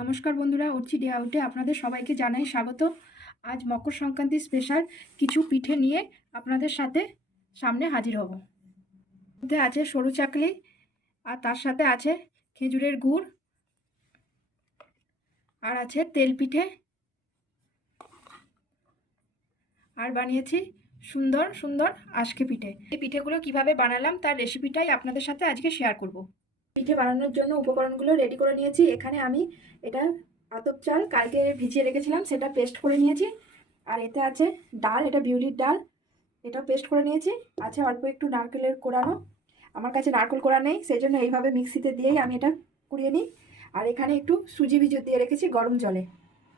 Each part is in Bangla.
নমস্কার বন্ধুরা, অর্চি ডে আউটে আপনাদের সবাইকে জানাই স্বাগত। আজ মকর সংক্রান্তি স্পেশাল কিছু পিঠে নিয়ে আপনাদের সামনে হাজির হব। মধ্যে আছে সরু চাকলি, আর তার সাথে আছে খেজুরের গুড়, আর আছে তেল পিঠে, আর বানিয়েছি সুন্দর সুন্দর আজকে পিঠে। এই পিঠেগুলো কিভাবে বানালাম তার রেসিপিটাই আপনাদের সাথে আজকে শেয়ার করব। পিঠে বানানোর জন্য উপকরণগুলো রেডি করে নিয়েছি। এখানে আমি এটা আতপ চাল কালকে ভিজিয়ে রেখেছিলাম, সেটা পেস্ট করে নিয়েছি। আর এতে আছে ডাল, এটা বিউলির ডাল, এটা পেস্ট করে নিয়েছি। আছে অল্প একটু নারকেলের কোড়ানো, আমার কাছে নারকেল কোড়া নেই, সেই জন্য এইভাবে মিক্সিতে দিয়েই আমি এটা কুড়িয়ে নিই। আর এখানে একটু সুজি ভিজিয়ে দিয়ে রেখেছি গরম জলে।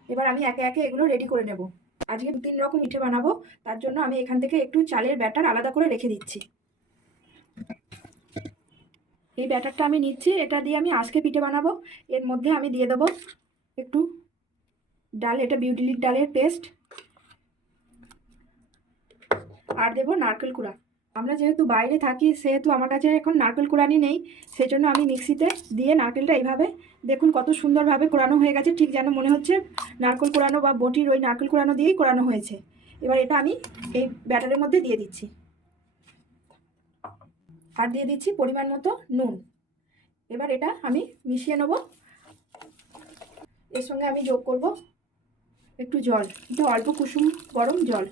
এবার আমি একে একে এগুলো রেডি করে নেব। আজকে 3 রকম পিঠে বানাবো, তার জন্য আমি এখান থেকে একটু চালের ব্যাটার আলাদা করে রেখে দিচ্ছি। এই ব্যাটারটা আমি নিচ্ছি, এটা দিয়ে আমি আজকে পিঠে বানাবো। এর মধ্যে আমি দিয়ে দেবো একটু ডাল, এটা বিউলির ডালের পেস্ট, আর দেবো নারকেল কুড়া। আমরা যেহেতু বাইরে থাকি সেহেতু আমার কাছে এখন নারকেল কোড়ানি নেই, সেই জন্য আমি মিক্সিতে দিয়ে নারকেলটা এইভাবে দেখুন কত সুন্দরভাবে কোড়ানো হয়ে গেছে, ঠিক যেন মনে হচ্ছে নারকেল কোড়ানো বা বটির ওই নারকেল কোড়ানো দিয়েই কোড়ানো হয়েছে। এবার এটা আমি এই ব্যাটারের মধ্যে দিয়ে দিচ্ছি, আর দিয়ে দিচ্ছি পরিমাণ মতো নুন। এবার এটা আমি মিশিয়ে নেব। এর সঙ্গে আমি যোগ করব একটু জল, একটু অল্প কুসুম গরম জল।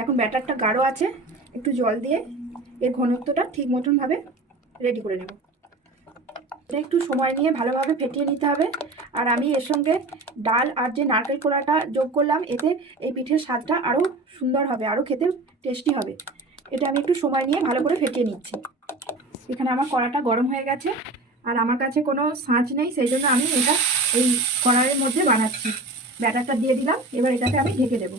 এখন ব্যাটারটা গাঢ় আছে, একটু জল দিয়ে এর ঘনত্বটা ঠিক মতনভাবে রেডি করে নেব। এটা একটু সময় নিয়ে ভালোভাবে ফেটিয়ে নিতে হবে। আর আমি এর সঙ্গে ডাল আর যে নারকেল কোড়াটা যোগ করলাম, এতে এই পিঠের স্বাদটা আরও সুন্দর হবে, আরও খেতে টেস্টি হবে। এটা আমি একটু সময় নিয়ে ভালো করে ফেটিয়ে নিচ্ছি। এখানে আমার কড়াটা গরম হয়ে গেছে, আর আমার কাছে কোনো ছাঁচ নেই, সেই জন্য আমি এটা এই কড়াইয়ের মধ্যে বানাচ্ছি। ব্যাটারটা দিয়ে দিলাম, এবার এটাকে আমি ঢেকে দেবো।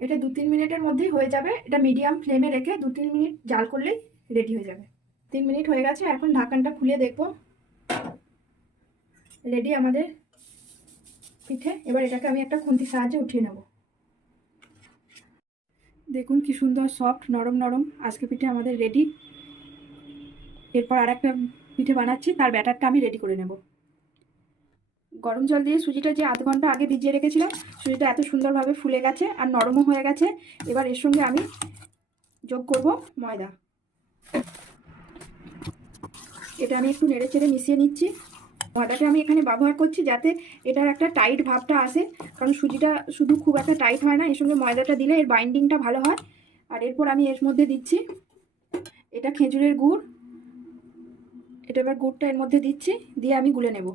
এটা 2-3 মিনিটের মধ্যেই হয়ে যাবে। এটা মিডিয়াম ফ্লেমে রেখে 2-3 মিনিট জাল করলেই রেডি হয়ে যাবে। 3 মিনিট হয়ে গেছে, এখন ঢাকনটা খুলে দেখবো। রেডি আমাদের পিঠে। এবার এটাকে আমি একটা খুন্তির সাহায্যে উঠিয়ে নেব। দেখুন কি সুন্দর সফট নরম নরম আজকে পিঠে আমাদের রেডি। এরপর আর একটা পিঠে বানাচ্ছি, তার ব্যাটারটা আমি রেডি করে নেব। গরম জল দিয়ে সুজিটা যে আধ ঘন্টা আগে ভিজিয়ে রেখেছিলাম, সুজিটা এত সুন্দরভাবে ফুলে গেছে আর নরমও হয়ে গেছে। এবার এর সঙ্গে আমি যোগ করব ময়দা। এটা আমি একটু নেড়ে চেড়ে মিশিয়ে নিচ্ছি। ময়দাটা আমি এখানে ব্যবহার করছি যাতে এটার একটা টাইট ভাবটা আসে, কারণ সুজিটা শুধু খুব একটা টাইট হয় না, এর সঙ্গে ময়দাটা দিলে এর বাইন্ডিংটা ভালো হয়। আর এরপর আমি এর মধ্যে দিচ্ছি এটা খেজুরের গুড়। এটা এবার গুড়টা এর মধ্যে দিচ্ছি, দিয়ে আমি গুলে নেব।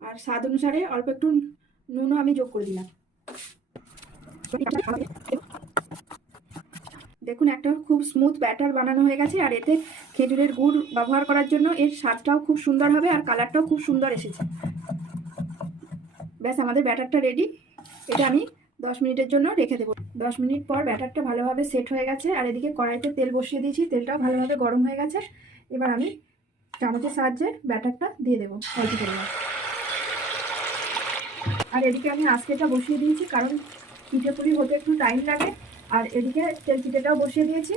আর স্বাদ অনুসারে অল্প একটু নুনও আমি যোগ করে দিলাম। দেখুন একটা খুব স্মুথ ব্যাটার বানানো হয়ে গেছে। আর এতে খেজুরের গুড় ব্যবহার করার জন্য এর স্বাদটাও খুব সুন্দর হবে, আর কালারটাও খুব সুন্দর এসেছে। ব্যাস আমাদের ব্যাটারটা রেডি। এটা আমি 10 মিনিটের জন্য রেখে দেবো। 10 মিনিট পর ব্যাটারটা ভালোভাবে সেট হয়ে গেছে, আর এদিকে কড়াইতে তেল বসিয়ে দিয়েছি, তেলটাও ভালোভাবে গরম হয়ে গেছে। এবার আমি চামচের সাহায্যে ব্যাটারটা দিয়ে দেবো অল্প করে। আর এদিকে আমি আজকেটা বসিয়ে দিয়েছি, কারণ পিঠে পুলি হতে একটু টাইম লাগে। আর এদিকে তেল পিঠেটাও বসিয়ে দিয়েছি,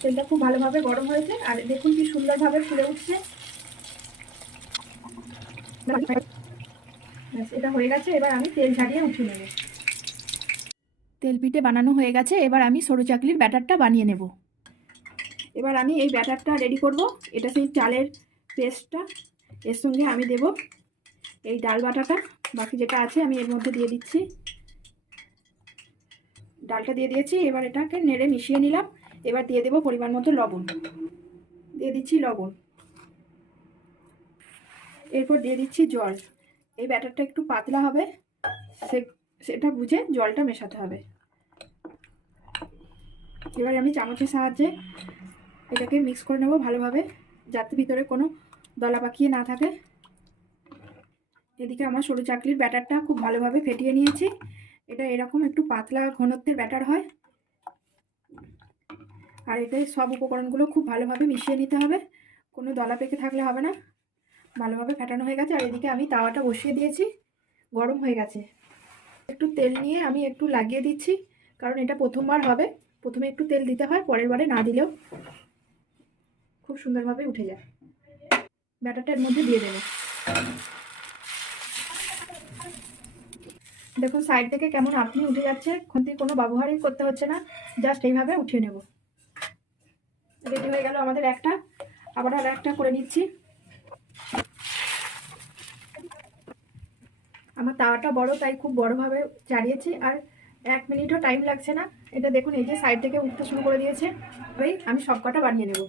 তেলটা খুব ভালোভাবে গরম হয়েছে। আর দেখুন কি সুন্দরভাবে ফুলে উঠছে। এটা হয়ে গেছে, এবার আমি তেল ঝারিয়ে উঠিয়ে নেব। তেল পিঠে বানানো হয়ে গেছে, এবার আমি সরু চাকলির ব্যাটারটা বানিয়ে নেব। এবার আমি এই ব্যাটারটা রেডি করব। এটা সেই চালের পেস্টটা, এর সঙ্গে আমি দেব এই ডাল বাটাটা, বাকি যেটা আছে আমি এর মধ্যে দিয়ে দিচ্ছি। ডালটা দিয়ে দিয়েছি, এবার এটাকে নেড়ে মিশিয়ে নিলাম। এবার দিয়ে দেব পরিমাণ মতো লবণ, দিয়ে দিচ্ছি লবণ। এরপর দিয়ে দিচ্ছি জল। এই ব্যাটারটা একটু পাতলা হবে, সেটা বুঝে জলটা মেশাতে হবে। এবার আমি চামচের সাহায্যে এটাকে মিক্স করে নেব ভালোভাবে, যাতে ভিতরে কোনো দলা পাকিয়ে না থাকে। এদিকে আমার সরু চাকলির ব্যাটারটা খুব ভালোভাবে ফেটিয়ে নিয়েছি। এটা এরকম একটু পাতলা ঘনত্বের ব্যাটার হয়। আর এতে সব উপকরণগুলো খুব ভালোভাবে মিশিয়ে নিতে হবে, কোনো দলা পেকে থাকলে হবে না। ভালোভাবে ফেটানো হয়ে গেছে। আর এদিকে আমি তাওয়াটা বসিয়ে দিয়েছি, গরম হয়ে গেছে। একটু তেল নিয়ে আমি একটু লাগিয়ে দিচ্ছি, কারণ এটা প্রথমবার হবে। প্রথমে একটু তেল দিতে হয়, পরের বারে না দিলেও খুব সুন্দরভাবে উঠে যায়। ব্যাটারটা এর মধ্যে দিয়ে দেবো। দেখুন সাইড থেকে কেমন আপনি উঠে যাচ্ছে, খুন্তি কোনো ব্যবহারই করতে হচ্ছে না, জাস্ট এইভাবে উঠিয়ে নেব। রেডি হয়ে গেল আমাদের একটা। আবার আর একটা করে নিচ্ছি। আমার তাওয়াটা বড়, তাই খুব বড়ভাবে চালিয়েছি, আর 1 মিনিটও টাইম লাগছে না। এটা দেখুন এই যে সাইড থেকে উঠতে শুরু করে দিয়েছে। ওই আমি সব কটা বানিয়ে নেব।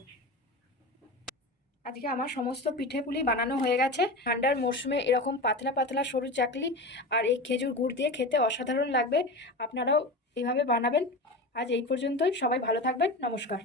আজকে আমার সমস্ত পিঠেপুলি বানানো হয়ে গেছে। ঠান্ডার মরশুমে এরকম পাতলা পাতলা সরু চাকলি আর এই খেজুর গুড় দিয়ে খেতে অসাধারণ লাগবে। আপনারাও এইভাবে বানাবেন। আজ এই পর্যন্তই, সবাই ভালো থাকবেন, নমস্কার।